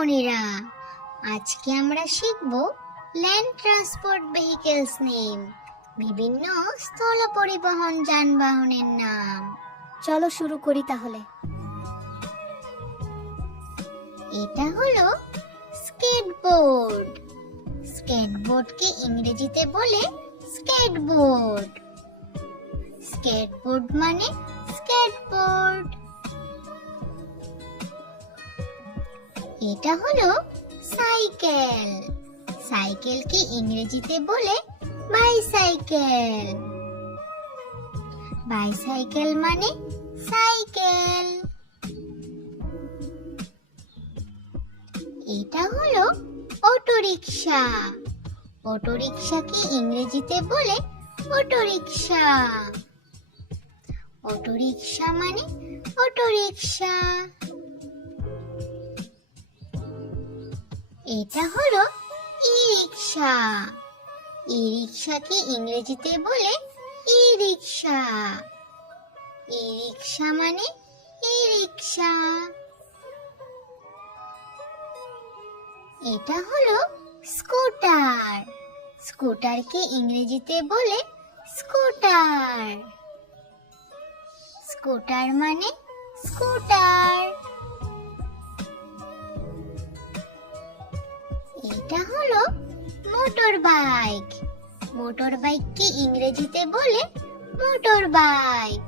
সোনামণিরা, আজকে আমরা শিখব ল্যান্ড ট্রান্সপোর্ট ভেহিকেলস নেম, বিভিন্ন স্থল পরিবহন যানবাহনের নাম। চলো শুরু করি তাহলে। এটা হলো স্কেটবোর্ড। স্কেটবোর্ডকে ইংরেজিতে বলে স্কেটবোর্ড। স্কেটবোর্ড মানে স্কেটবোর্ড। এটা হলো সাইকেল। সাইকেলকে ইংরেজিতে বলে বাইসাইকেল। বাইসাইকেল মানে সাইকেল। এটা হলো অটোরিকশা। অটোরিকশাকে ইংরেজিতে বলে অটোরিকশা। অটোরিকশা মানে অটোরিকশা। এটা হলো ই রিক্সা। ই রিক্সাকে ইংরেজিতে বলে ই রিক্সা। ই রিক্সা মানে ই রিক্সা। এটা হলো স্কুটার। স্কুটারকে ইংরেজিতে বলে স্কুটার। স্কুটার মানে স্কুটার। এটা হলো মোটর বাইক। মোটর বাইককে ইংরেজিতে বলে মোটর বাইক।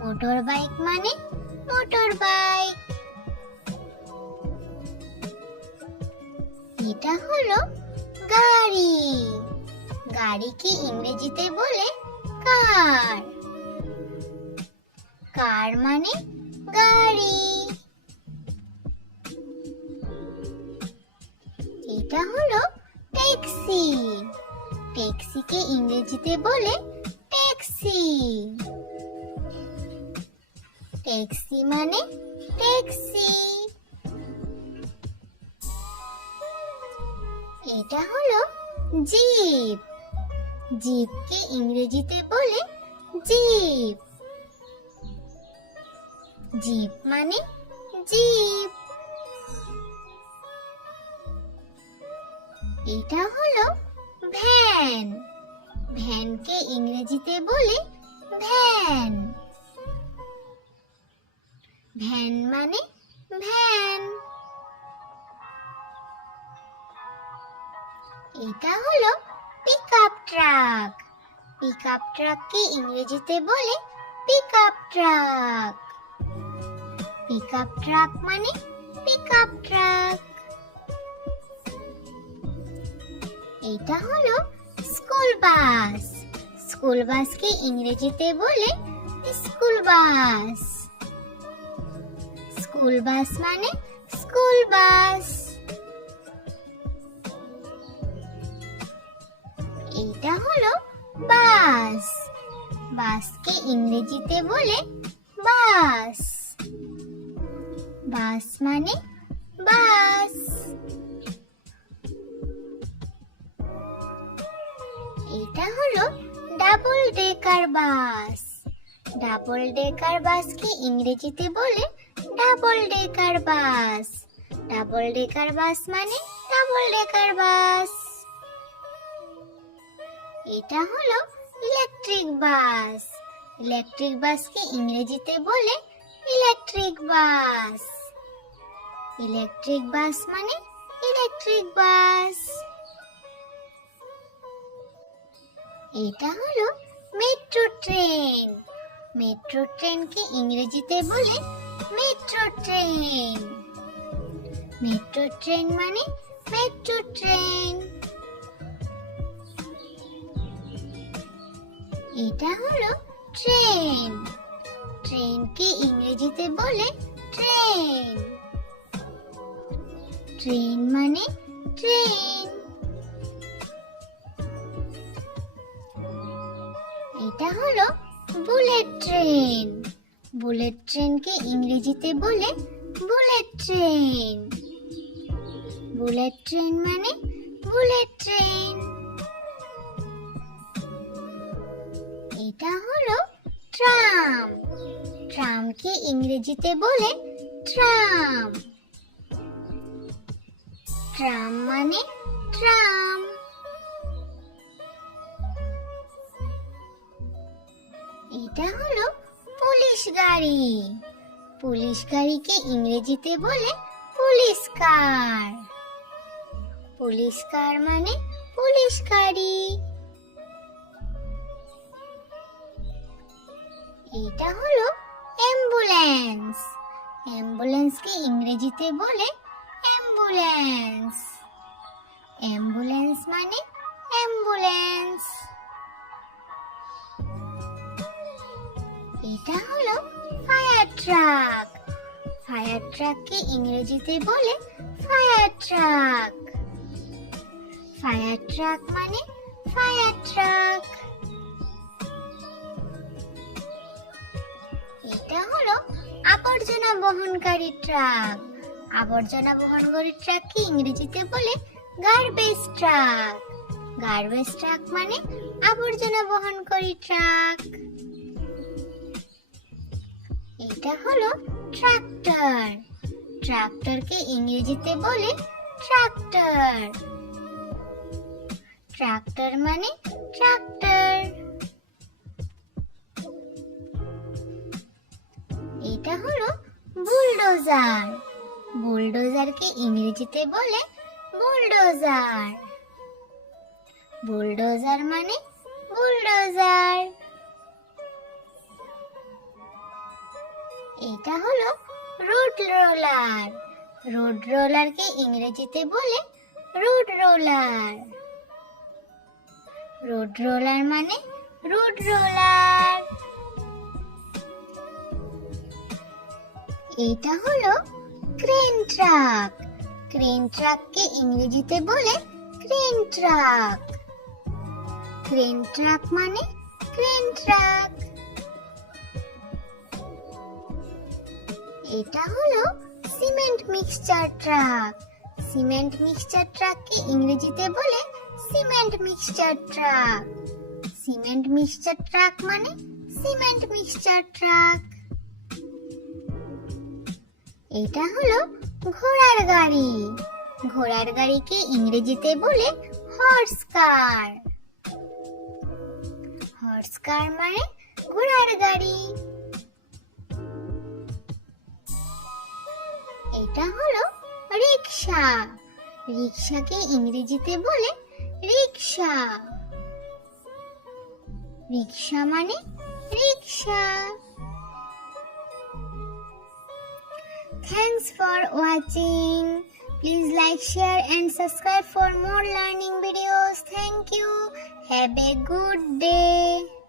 মোটর বাইক মানে মোটর বাইক। এটা হলো গাড়ি। গাড়িকে ইংরেজিতে বলে কার। কার মানে গাড়ি। এটা হলো ট্যাক্সি। ট্যাক্সিকে ইংরেজিতে বলে ট্যাক্সি। ট্যাক্সি মানে ট্যাক্সি। এটা হলো জিপ। জিপকে ইংরেজিতে বলে জিপ। জিপ মানে জিপ। এটা হলো ভ্যান। ভ্যানকে ইংরেজিতে বলে ভ্যান। ভ্যান মানে ভ্যান। এটা হলো পিকআপ ট্রাক। পিকআপ ট্রাককে ইংরেজিতে বলে পিকআপ ট্রাক। পিকআপ ট্রাক মানে পিকআপ ট্রাক। এটা হলো স্কুল বাস। স্কুল বাসকে ইংরেজিতে বলে স্কুল বাস। স্কুল বাস মানে স্কুল বাস। এটা হলো বাস। বাসকে ইংরেজিতে বলে বাস। বাস মানে বাস। এটা হলো double decker bus. Double decker বাসকে ইংরেজিতে বলে double decker bus. Double decker bus মানে ডাবল ডেকার বাস। এটা হলো ইলেকট্রিক বাস। ইলেকট্রিক বাসকে ইংরেজিতে বলে ইলেকট্রিক বাস। ইলেকট্রিক বাস মানে ইলেকট্রিক বাস। এটা হলো মেট্রো ট্রেন। মেট্রো ট্রেনকে ইংরেজিতে বলে মেট্রো ট্রেন। মেট্রো ট্রেন মানে মেট্রো ট্রেন। এটা হলো ট্রেন। ট্রেনকে ইংরেজিতে বলে ট্রেন। ট্রেন মানে ট্রেন। এটা হলো বুলেট ট্রেন। বুলেট ট্রেনকে ইংরেজিতে বলে বুলেট ট্রেন। বুলেট ট্রেন মানে বুলেট ট্রেন। এটা হলো ট্রাম। ট্রামকে ইংরেজিতে বলে ট্রাম। ট্রাম মানে ট্রাম। এটা হলো পুলিশ গাড়ি। পুলিশ গাড়িকে ইংরেজিতে বলে পুলিশ কার। পুলিশ কার মানে পুলিশ গাড়ি। এটা হলো অ্যাম্বুলেন্স। অ্যাম্বুলেন্সকে ইংরেজিতে বলে অ্যাম্বুলেন্স। অ্যাম্বুলেন্স মানে অ্যাম্বুলেন্স। এটা হলো ফায়ার ট্রাক। ফায়ার ট্রাককে ইংরেজিতে বলে ফায়ার ট্রাক। ফায়ার ট্রাক মানে ফায়ার ট্রাক। এটা হলো আবর্জনা বহনকারী ট্রাক। আবর্জনা বহনকারী ট্রাককে ইংরেজিতে বলে গার্বেজ ট্রাক। গার্বেজ ট্রাক মানে আবর্জনা বহনকারী ট্রাক। এটা হলো ট্রাক্টর। ট্রাক্টরকে ইংরেজিতে বলে ট্রাক্টর। ট্রাক্টর মানে ট্রাক্টর। এটা হলো বুলডোজার। বুলডোজারকে ইংরেজিতে বলে বুলডোজার। বুলডোজার মানে বুলডোজার। এটা হলো রোড রোলার। রোড রোলারকে ইংরেজিতে বলে রোড রোলার। রোড রোলার মানে রোড রোলার। এটা হলো ক্রেন ট্রাক। ক্রেন ট্রাককে ইংরেজিতে বলে ক্রেন ট্রাক। ক্রেন ট্রাক মানে ক্রেন ট্রাক। এটা হলো cement mixture truck. Cement mixture ট্রাককে ইংরেজিতে বলে cement mixture truck. Cement mixture truck মানে সিমেন্ট মিক্সচার ট্রাক। এটা হলো ঘোড়ার গাড়ি। ঘোড়ার গাড়িকে ইংরেজিতে বলে হর্স কার। হর্স কার মানে ঘোড়ার গাড়ি। এটা হলো রিকশা। রিকশাকে ইংরেজিতে বলে রিকশা। রিকশা মানে rickshaw. Thanks for watching. Please like, share and subscribe for more learning videos. Thank you. Have a good day.